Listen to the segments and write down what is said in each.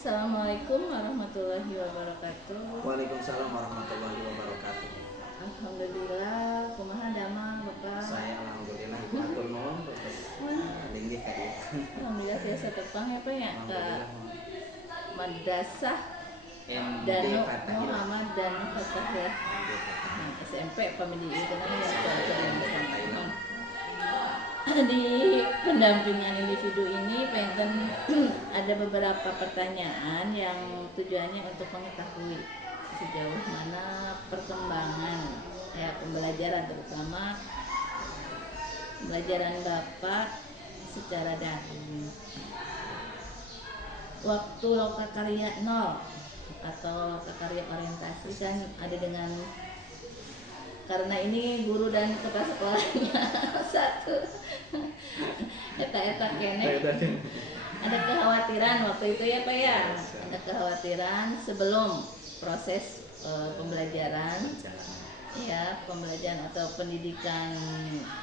Assalamualaikum warahmatullahi wabarakatuh. Waalaikumsalam warahmatullahi wabarakatuh. Alhamdulillah, kumaha damang Bapak? Saya alhamdulillah ibu atur nuhun terus linggih ka dieu. Alhamdulillah saya tepang ya Pak ya ke Alhamdulillah. Madrasah MD Danu Fatahil. Muhammad dan Fatahil SMP pamili itu namanya di pendampingan individu ini pengen ada beberapa pertanyaan yang tujuannya untuk mengetahui sejauh mana perkembangan pembelajaran, terutama pembelajaran Bapak secara daring. Waktu lokakarya 0 atau lokakarya orientasi kan ada dengan, karena ini guru dan kepala sekolahnya satu. Eta kene ada kekhawatiran waktu itu ya Pak ya, ada kekhawatiran sebelum proses pembelajaran ya, pembelajaran atau pendidikan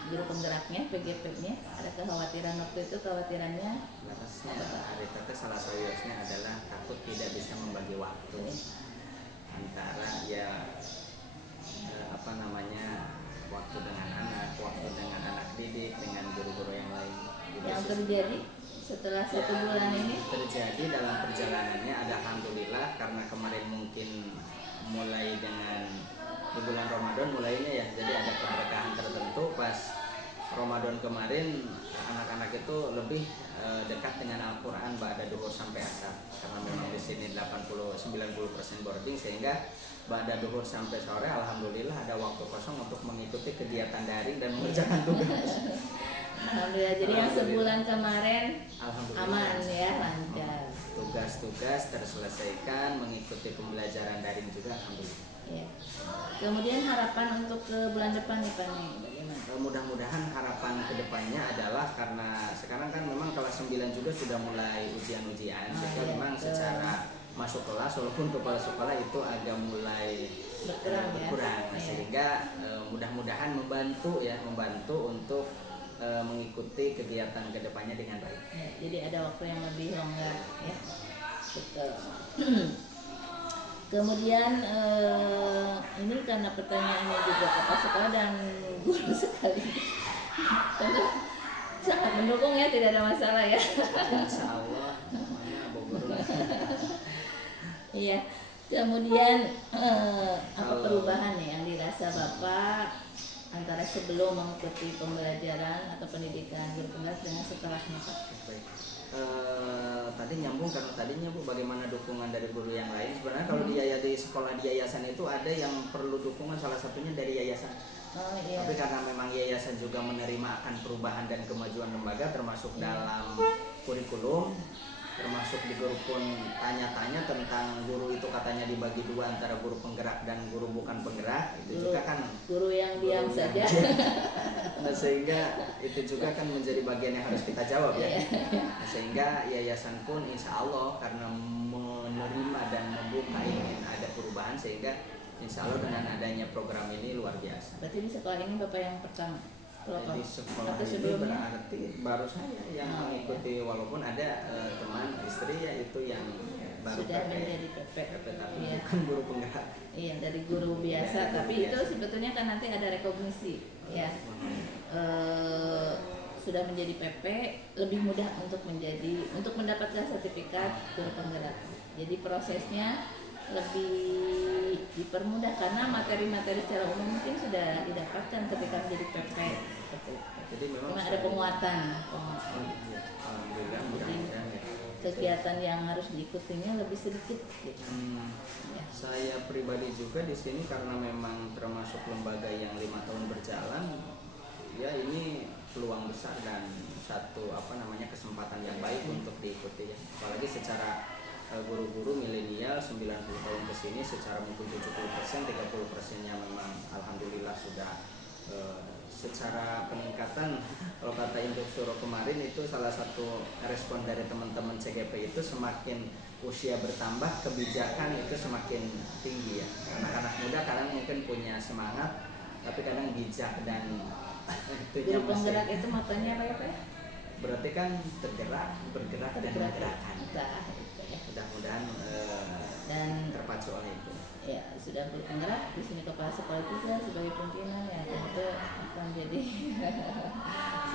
guru penggeraknya PGP-nya, ada kekhawatiran waktu itu. Kekhawatirannya Ada kata salah satunya adalah takut tidak bisa membagi waktu antara waktu dengan anak, waktu dengan anak didik, dengan guru-guru yang lain. yang terjadi setelah 1 bulan ini Terjadi dalam perjalanannya ada alhamdulillah, karena kemarin mungkin mulai dengan di bulan Ramadan mulainya ya, jadi ada keberkahan tertentu pas Ramadan kemarin. Anak-anak itu lebih dekat dengan Al-Quran ba'da duhur sampai asar, karena memang di sini 80-90% boarding, sehingga ba'da duhur sampai sore alhamdulillah ada waktu kosong untuk mengikuti kegiatan daring dan mengerjakan tugas. alhamdulillah. Jadi yang sebulan kemarin aman Alhamdulillah. ya, lancar. Tugas-tugas terselesaikan, mengikuti pembelajaran daring juga alhamdulillah. Ya. Kemudian harapan untuk ke bulan depan nih Pak nih, bagaimana? Mudah-mudahan harapan kedepannya adalah, karena sekarang kan memang kelas 9 juga sudah mulai ujian-ujian, sehingga memang secara masuk kelas walaupun kepala sekolah itu agak mulai berkurang. Ya. Sehingga mudah-mudahan membantu untuk mengikuti kegiatan kedepannya dengan baik. Ya, jadi ada waktu yang lebih longgar ya. Betul. Kemudian ini karena pertanyaannya juga kepala sekolah dan guru sekali, tentu sangat mendukung ya, tidak ada masalah ya. Insya Allah semuanya Bogor. Iya. Kemudian apa perubahan yang dirasa Bapak antara sebelum mengikuti pembelajaran atau pendidikan guru penggerak dengan setelahnya Pak? Baik. Tadi nyambung karena tadinya Bu, bagaimana dukungan dari guru yang lain. Sebenarnya kalau di sekolah di yayasan itu ada yang perlu dukungan, salah satunya dari yayasan. Iya. Tapi karena memang yayasan juga menerima akan perubahan dan kemajuan lembaga, termasuk dalam kurikulum, termasuk di guru pun tanya-tanya tentang guru itu katanya dibagi dua antara guru penggerak dan guru bukan penggerak. Itu juga kan guru yang diam saja. Nah, sehingga itu juga kan menjadi bagian yang harus kita jawab ya. Nah, sehingga yayasan pun insya Allah karena menerima dan membuka ingin ada perubahan, sehingga insya Allah dengan adanya program ini luar biasa. Berarti di sekolah ini Bapak yang pertama? Di sekolah ini berarti baru saya yang mengikuti, walaupun ada teman istri ya itu yang baru sudah menjadi PP tapi ya. bukan guru penggerak. Iya, dari guru biasa, Ya, tapi biasa. itu sebetulnya kan nanti ada rekognisi ya. Sudah menjadi PP lebih mudah untuk mendapatkan sertifikat guru penggerak. Jadi prosesnya lebih dipermudah karena materi-materi secara umum mungkin sudah didapatkan ketika menjadi PP. Jadi memang ada penguatan. Alhamdulillah, mudah-mudahan ya. Kegiatan yang harus diikutinya lebih sedikit gitu. Ya. Saya pribadi juga di sini karena memang termasuk lembaga yang 5 tahun berjalan, ya ini peluang besar dan satu kesempatan yang baik untuk diikuti ya. Apalagi secara guru-guru milenial 90 tahun ke sini secara mungkin 70%, 30%-nya memang alhamdulillah sudah secara peningkatan. Kalau kata Induk Suro kemarin itu salah satu respon dari teman-teman CGP itu, semakin usia bertambah kebijakan itu semakin tinggi ya. Anak-anak muda kadang mungkin punya semangat tapi kadang bijak dan guru penggerak itu maknanya apa ya Pak? Berarti kan bergerak dan menggerakkan. mudah-mudahan Dan terpacu oleh itu. ya sudah bergerak di sini kepala sekolah juga sebagai pimpinan ya, tentu akan jadi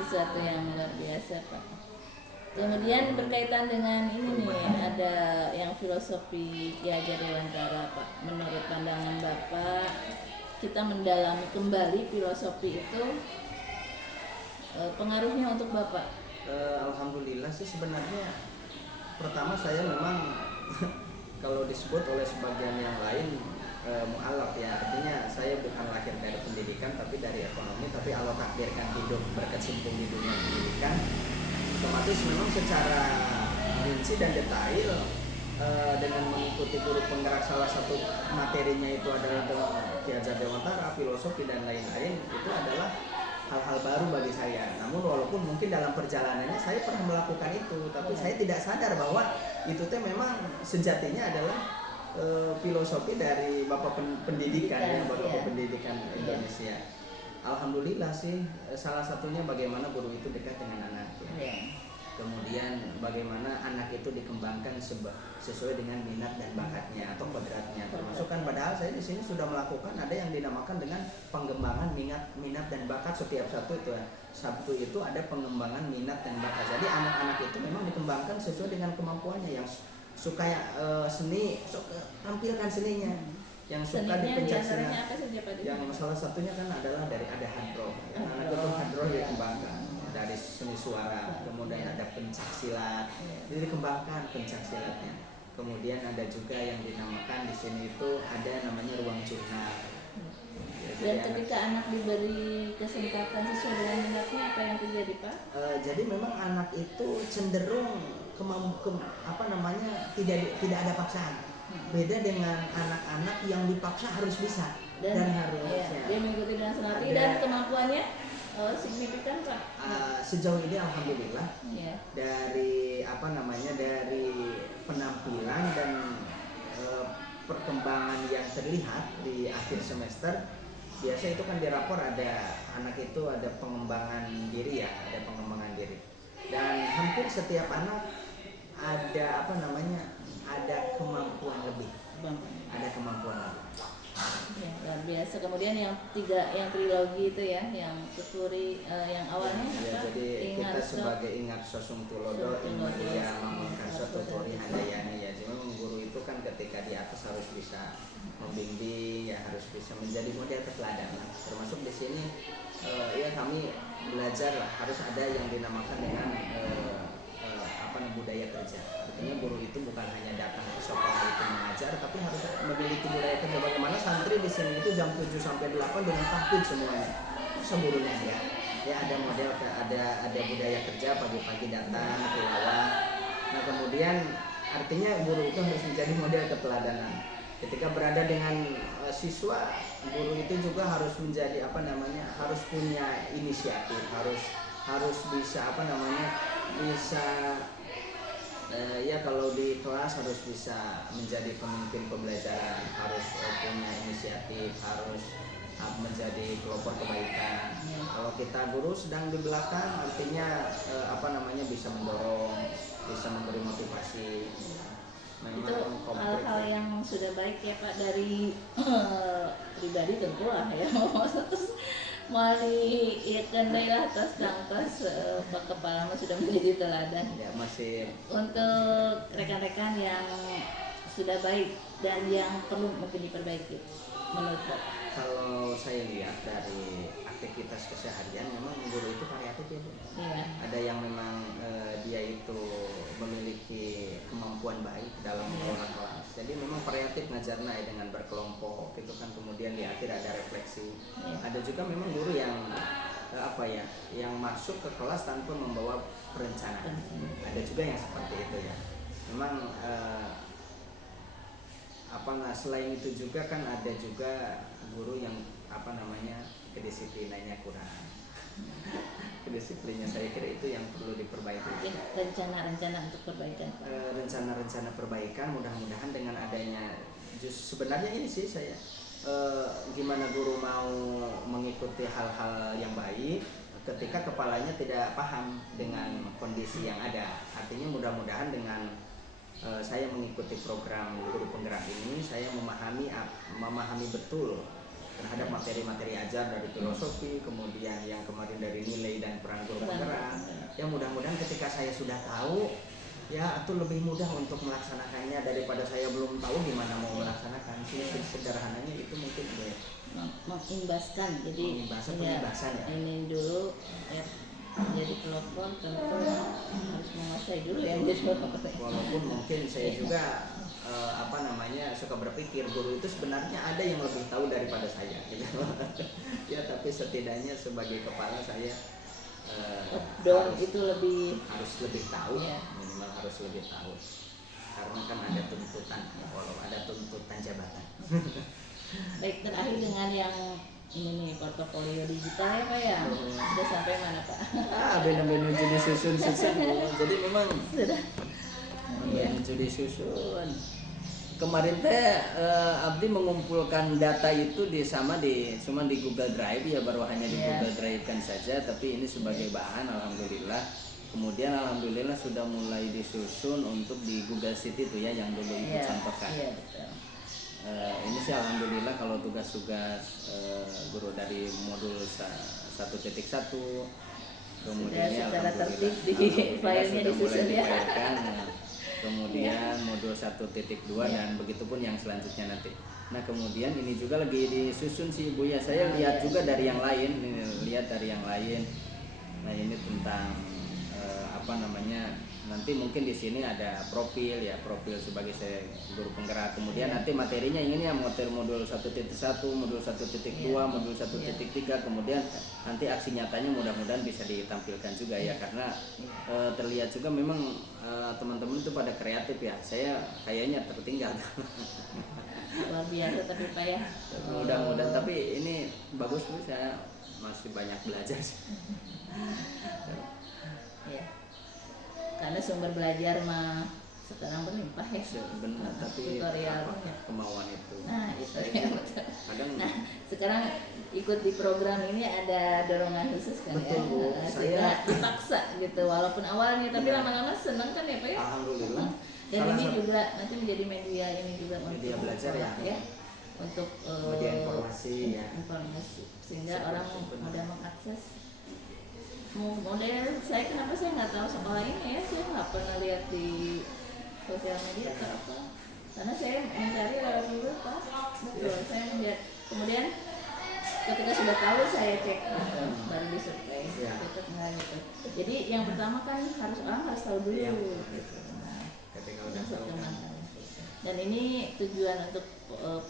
sesuatu yang luar biasa Pak. Kemudian berkaitan dengan ini nih, ada yang filosofi Ki Hajar Dewantara Pak. Menurut pandangan Bapak, kita mendalami kembali filosofi itu, pengaruhnya untuk Bapak? Alhamdulillah sih sebenarnya pertama saya memang kalau disebut oleh sebagian yang lain mu'alaf ya, artinya saya bukan lahir dari pendidikan tapi dari ekonomi, tapi Allah takdirkan hidup berkecimpung di dunia pendidikan, otomatis memang secara rinci dan detail dengan mengikuti guru penggerak, salah satu materinya itu adalah Ki Hajar Dewantara, filosofi dan lain-lain, itu adalah hal-hal baru bagi saya. Namun walaupun mungkin dalam perjalanannya saya pernah melakukan itu, tapi saya tidak sadar bahwa itu teh memang sejatinya adalah filosofi dari Bapak Pendidikan ya, Bapak Pendidikan Indonesia. Alhamdulillah sih, salah satunya bagaimana guru itu dekat dengan anak ya. Kemudian bagaimana anak itu dikembangkan sesuai dengan minat dan bakatnya atau kodratnya. Termasuk kan padahal saya di sini sudah melakukan ada yang dinamakan dengan pengembangan minat dan bakat setiap satu itu ya. Sabtu itu ada pengembangan minat dan bakat. Jadi anak-anak itu memang dikembangkan sesuai dengan kemampuannya. Yang suka seni, tampilkan seninya. Yang suka di pencaksilat. Yang salah satunya kan adalah dari ada hadroh. Anak itu hadroh dikembangkan. Dari seni suara, kemudian ada pencaksilat, jadi dikembangkan pencaksilatnya. Kemudian ada juga yang dinamakan di sini itu ada namanya ruang jurnal. Dan ketika anak diberi kesempatan sesuai dengan minatnya, apa yang terjadi Pak? Jadi memang anak itu cenderung tidak ada paksaan. Beda dengan anak-anak yang dipaksa harus bisa dan harus dia mengikuti dengan senang hati dan kemampuannya signifikan Pak. Sejauh ini alhamdulillah dari dari penampilan dan perkembangan yang terlihat di akhir semester, biasa itu kan di rapor ada anak itu ada pengembangan diri ya, ada pengembangan diri. Dan hampir setiap anak ada ada kemampuan lebih. Ada kemampuan lebih. Ya, luar biasa. Kemudian yang trilogi itu ya, yang tuturi yang awalnya ya, apa? Jadi kita sebagai Ingat Sosung Tulodo, Inmadia Mamangkasa Tuturi Handayani ya. Jadi memang guru itu kan ketika di atas harus bisa membimbing ya, harus bisa menjadi model keteladanan. Termasuk di sini ya kami belajar lah, harus ada yang dinamakan dengan budaya kerja. Artinya guru itu bukan hanya datang ke sekolah itu mengajar, tapi harus memiliki budaya kerja. Bagaimana santri di sini itu jam 7 sampai 8 dengan tahfidz semuanya. Seluruhnya ya ada model ada budaya kerja, pagi-pagi datang tilawah. Nah, kemudian artinya guru itu harus menjadi model keteladanan. Ketika berada dengan siswa, guru itu juga harus menjadi harus punya inisiatif, harus bisa bisa ya kalau di kelas harus bisa menjadi pemimpin pembelajaran, harus punya inisiatif, harus menjadi pelopor kebaikan. Kalau kita guru sedang di belakang, artinya bisa mendorong, bisa memberi motivasi. Memang itu hal-hal yang sudah baik ya Pak dari pribadi tentu lah ya. Terus mali ya kendailah tas Pak Kepala sudah menjadi teladan ya, masih untuk rekan-rekan yang sudah baik dan yang perlu mungkin diperbaiki menurut Pak. Kalau saya lihat dari aktivitas keseharian memang guru itu variatif ya Bu. Iya. Ada yang memang dia itu memiliki kemampuan baik dalam mengelola kelas. Jadi memang variatif ngajarnya dengan berkelompok itu kan, kemudian di akhir ada refleksi. Ada juga memang guru yang yang masuk ke kelas tanpa membawa perencanaan. Ada juga yang seperti itu ya. Memang selain itu juga kan ada juga guru yang kedisiplinannya kurang. Kedisiplinnya saya kira itu yang perlu diperbaiki. Rencana-rencana untuk perbaikan Pak. Rencana-rencana perbaikan mudah-mudahan dengan adanya sebenarnya ini sih saya gimana guru mau mengikuti hal-hal yang baik ketika kepalanya tidak paham dengan kondisi yang ada. Artinya mudah-mudahan dengan saya mengikuti program guru penggerak ini, saya memahami betul terhadap materi-materi ajar dari filosofi, kemudian yang kemarin dari nilai dan peran guru penggerak. Ya mudah-mudahan ketika saya sudah tahu, ya itu lebih mudah untuk melaksanakannya daripada saya belum tahu gimana mau melaksanakan. Sederhananya itu mungkin ya. Mengimbaskan, jadi Pengibasan ya. Ini dulu ya, jadi pelopor tentu harus menguasai dulu yang jadi pelopor. Walaupun mungkin saya juga suka berpikir guru itu sebenarnya ada yang lebih tahu daripada saya gitu. Ya tapi setidaknya sebagai kepala saya Itu harus lebih tahu ya. Minimal harus lebih tahu karena kan ada tuntutan walau ada tuntutan jabatan. Baik, terakhir dengan yang ini nih, portofolio digital ya Pak ya. Sudah sampai mana Pak? Menuju disusun. Jadi memang Sudah. menuju disusun. Kemarin Abdi mengumpulkan data itu cuma di Google Drive ya, baru hanya di Google Drive kan saja, tapi ini sebagai bahan alhamdulillah. Kemudian alhamdulillah sudah mulai disusun untuk di Google Sheet itu ya yang dulu Ibu contohkan. Iya, betul. Ini sih alhamdulillah kalau tugas-tugas guru dari modul 1.1 kemudian ya secara tertib di filenya sudah mulai disusun ya. dicairkan. Kemudian modul 1.2 dan begitupun yang selanjutnya nanti. Nah kemudian ini juga lagi disusun sih Ibu ya. Saya lihat juga dari yang lain, Nah ini tentang nanti mungkin di sini ada profil sebagai saya guru penggerak. Kemudian nanti materinya ini ya modul 1.1, modul 1.2, modul 1.3. Kemudian nanti aksi nyatanya mudah-mudahan bisa ditampilkan juga ya, karena terlihat juga memang teman-teman itu pada kreatif ya. Saya kayaknya tertinggal. Luar biasa tapi Pak ya. Mudah-mudahan tapi ini bagus Bu, saya masih banyak belajar sih. Ya. Karena sumber belajar mah sekarang berlimpah ya. Benar, tapi apakah kemauan itu? Nah, itu yang betul. Kadang Sekarang ikut di program ini ada dorongan khusus kan betul, ya. Bu. Saya dipaksa gitu walaupun awalnya, tapi lama-lama senang kan ya Pak ya. Alhamdulillah. Dan ini juga nanti menjadi media media belajar ya. Untuk media informasi ya. Informasi sehingga orang mudah mengakses. Model saya kenapa saya nggak tahu sekolah ini ya, saya nggak pernah lihat di sosial media atau apa, karena saya mencari lewat Google Pak. Betul, saya melihat. Kemudian ketika sudah tahu saya cek baru disurvey, cocok nggak gitu. Jadi yang pertama kan orang harus tahu dulu gitu. Nah, ketika udah tahu kan. Dan ini tujuan untuk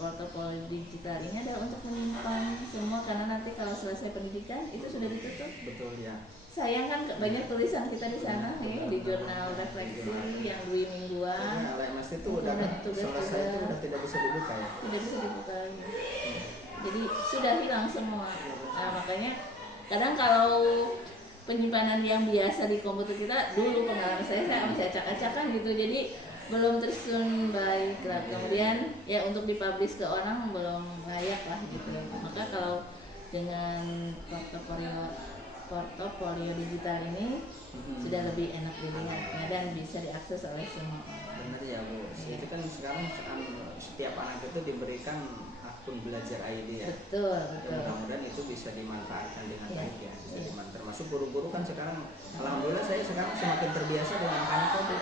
portofolio digital ini adalah untuk menyimpan semua, karena nanti kalau selesai pendidikan itu sudah ditutup. Betul ya. Sayang kan banyak tulisan kita di sana nih di jurnal refleksi yang 2 mingguan. Ya, LMS itu udah selesai itu udah tidak bisa dibuka ya. Tidak bisa dibuka lagi. Jadi sudah hilang semua. Nah makanya kadang kalau penyimpanan yang biasa di komputer kita dulu pengalaman saya masih acak-acakan gitu, jadi belum tersusun baik lah. Kemudian ya untuk dipublish ke orang belum layak lah gitu. Maka kalau dengan portofolio digital ini sudah lebih enak dilihatnya dan bisa diakses oleh semua orang. Benar ya Bu. Itu kan sekarang setiap anak itu diberikan akun belajar ID ya. Betul. Mudah-mudahan itu bisa dimanfaatkan dengan baik ya. Bisa dimanfaatkan. Termasuk guru-guru kan sekarang, alhamdulillah saya sekarang semakin terbiasa dengan anak-anak itu.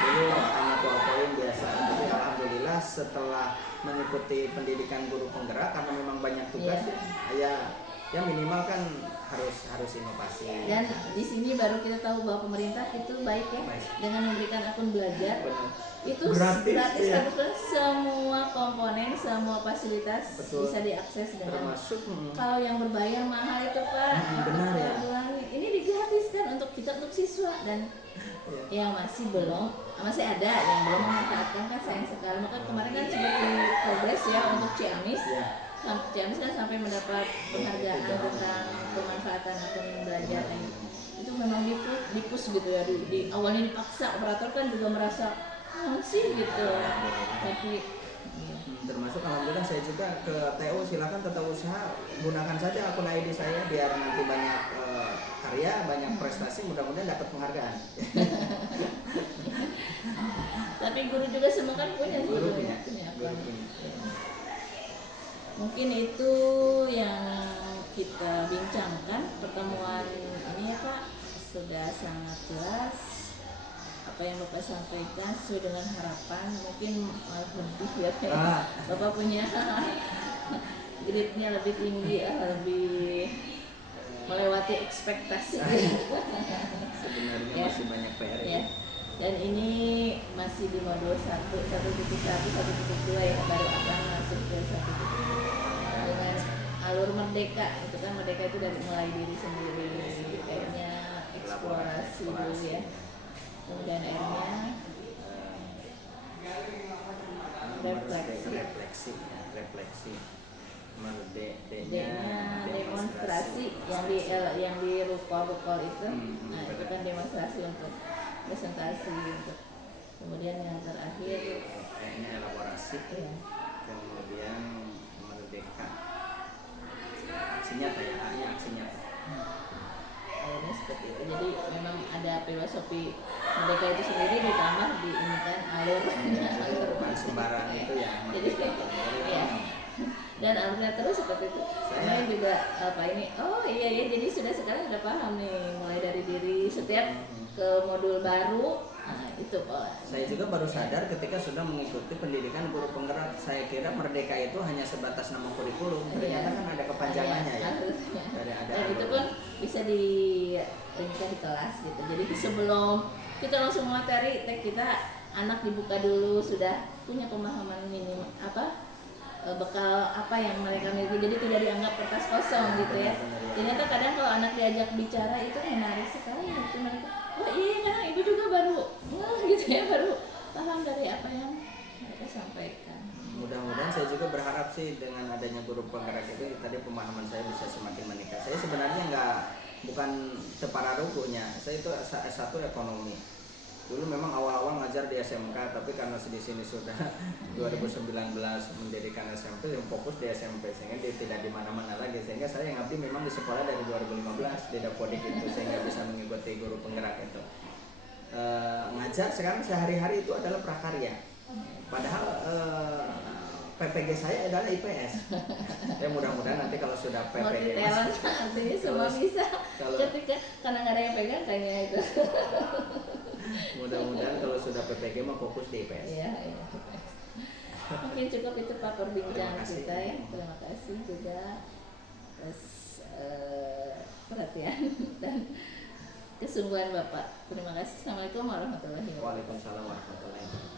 Dulu hanya PowerPoint biasa. Tapi alhamdulillah setelah mengikuti pendidikan guru penggerak, karena memang banyak tugas ya minimal kan harus inovasi. Dan di sini baru kita tahu bahwa pemerintah itu baik ya, dengan memberikan akun belajar. Itu gratis ya. Semua komponen, semua fasilitas bisa diakses dengan. Termasuk kalau yang berbayar mahal itu Pak. Benar ya. Ini digratiskan untuk siswa dan yang masih ada yang belum memanfaatkan kan sayang sekali. Maka kemarin kan sudah di progres ya untuk Ciamis. Ciamis kan sampai mendapat penghargaan tentang pemanfaatan akun belajar ini. Itu memang dipus gitu ya. Di awalnya dipaksa, operator kan juga merasa sih gitu. Tapi termasuk alhamdulillah saya juga ke TO, silakan tata usaha gunakan saja akun ID saya biar nanti banyak karya, banyak prestasi, mudah-mudahan dapat penghargaan. Tapi tapi guru juga semua kan punya Guru sebetulnya, punya, akun. guru punya. Mungkin itu yang kita bincangkan pertemuan ini ya Pak, sudah sangat jelas apa yang Bapak sampaikan sesuai dengan harapan, mungkin malah lebih ya Pak. Bapak punya grade-nya lebih tinggi, lebih melewati ekspektasi. Sebenarnya Ya. masih banyak PR Ya. Dan ini masih di modul 1, 1.1, 1.2 ya, baru akan masuk ke 1.3 dengan alur merdeka. Itu kan merdeka itu dari mulai diri sendiri, kayaknya eksplorasi dulu ya. Kemudian akhirnya refleksi. refleksi D-nya merdeknya demonstrasi yang di rukol itu. Nah, itu kan demonstrasi untuk presentasi untuk. Kemudian yang terakhir ini elaborasi, ya, kemudian merdeka aksi nyata ya, hanya aksi nyata. akhirnya seperti itu. Jadi memang ada filosofi merdeka itu sendiri ditambah di ini kan alur Bukan sembarang itu ya Jadi, merdeka. ya. Dan alurnya terus seperti itu. Saya juga apa ini, oh iya jadi sudah sekarang sudah paham nih, mulai dari diri setiap ke modul baru. Nah, itu Pak. Saya juga baru sadar ketika sudah mengikuti pendidikan guru penggerak. Saya kira merdeka itu hanya sebatas nama kurikulum. Ternyata kan ada kepanjangannya ya. Harusnya. Ada Dan itu pun bisa dirinkan di kelas gitu. Jadi sebelum kita langsung materi, kita anak dibuka dulu, sudah punya pemahaman minim bekal apa yang mereka miliki, jadi tidak dianggap kertas kosong gitu ya. Ternyata kadang kalau anak diajak bicara itu menarik sekali gitu, mereka wah iya kan ibu juga baru gitu ya, baru paham dari apa yang mereka sampaikan. Mudah-mudahan saya juga berharap sih dengan adanya guru penggerak itu tadi pemahaman saya bisa semakin meningkat. Saya sebenarnya bukan tepara rukunya, saya itu S1 ekonomi. Dulu memang awal-awal ngajar di SMK, tapi karena di sini sudah 2019 mendirikan SMP, yang fokus di SMP, sehingga dia tidak di mana-mana lagi. Sehingga saya ngabdi memang di sekolah dari 2015 di Dapodik itu, sehingga bisa mengikuti guru penggerak itu. Ngajar sekarang sehari-hari itu adalah prakarya. Padahal PPG saya adalah IPS. Ya mudah-mudahan nanti kalau sudah PPG Multi talent artinya semua bisa. Ketika karena nggak ada yang pegang kayaknya itu. Mudah-mudahan kalau sudah PPG mah fokus di IPS. Iya. Mungkin cukup itu Pak perbincangan kita ya. Terima kasih juga atas perhatian dan kesungguhan Bapak. Terima kasih. Assalamualaikum warahmatullahi wabarakatuh. Waalaikumsalam warahmatullahi wabarakatuh.